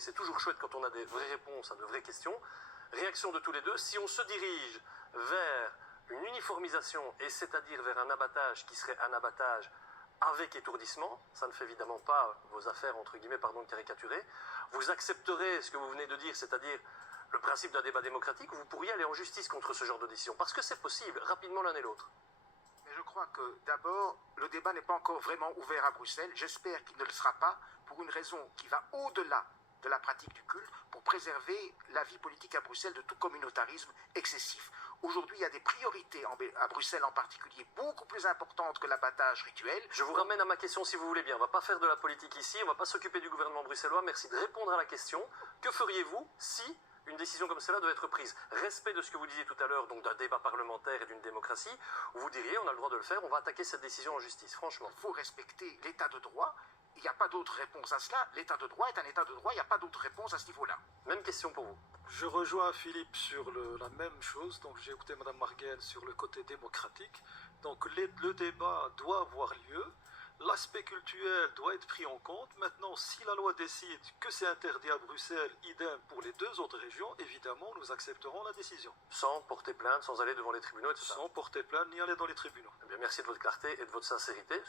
et c'est toujours chouette quand on a des vraies réponses à de vraies questions. Réaction de tous les deux, si on se dirige vers une uniformisation, et c'est-à-dire vers un abattage qui serait un abattage avec étourdissement, ça ne fait évidemment pas vos affaires, entre guillemets, pardon de caricaturer, vous accepterez ce que vous venez de dire, c'est-à-dire le principe d'un débat démocratique, vous pourriez aller en justice contre ce genre de décision, parce que c'est possible, rapidement l'un et l'autre. Mais je crois que d'abord, le débat n'est pas encore vraiment ouvert à Bruxelles. J'espère qu'il ne le sera pas pour une raison qui va au-delà de la pratique du culte, pour préserver la vie politique à Bruxelles de tout communautarisme excessif. Aujourd'hui, il y a des priorités à Bruxelles en particulier, beaucoup plus importantes que l'abattage rituel. Je vous ramène à ma question si vous voulez bien. On ne va pas faire de la politique ici, on ne va pas s'occuper du gouvernement bruxellois. Merci de répondre à la question. Que feriez-vous si une décision comme cela doit être prise? Respect de ce que vous disiez tout à l'heure, donc d'un débat parlementaire et d'une démocratie, où vous diriez on a le droit de le faire, on va attaquer cette décision en justice, franchement. Il faut respecter l'état de droit. Il n'y a pas d'autre réponse à cela. L'état de droit est un état de droit, il n'y a pas d'autre réponse à ce niveau-là. Même question pour vous. Je rejoins Philippe sur la même chose. Donc j'ai écouté Mme Marguel sur le côté démocratique. Donc le débat doit avoir lieu. L'aspect culturel doit être pris en compte. Maintenant, si la loi décide que c'est interdit à Bruxelles, idem pour les deux autres régions, évidemment, nous accepterons la décision. Sans porter plainte, sans aller devant les tribunaux, etc. Sans porter plainte ni aller dans les tribunaux. Eh bien, merci de votre clarté et de votre sincérité.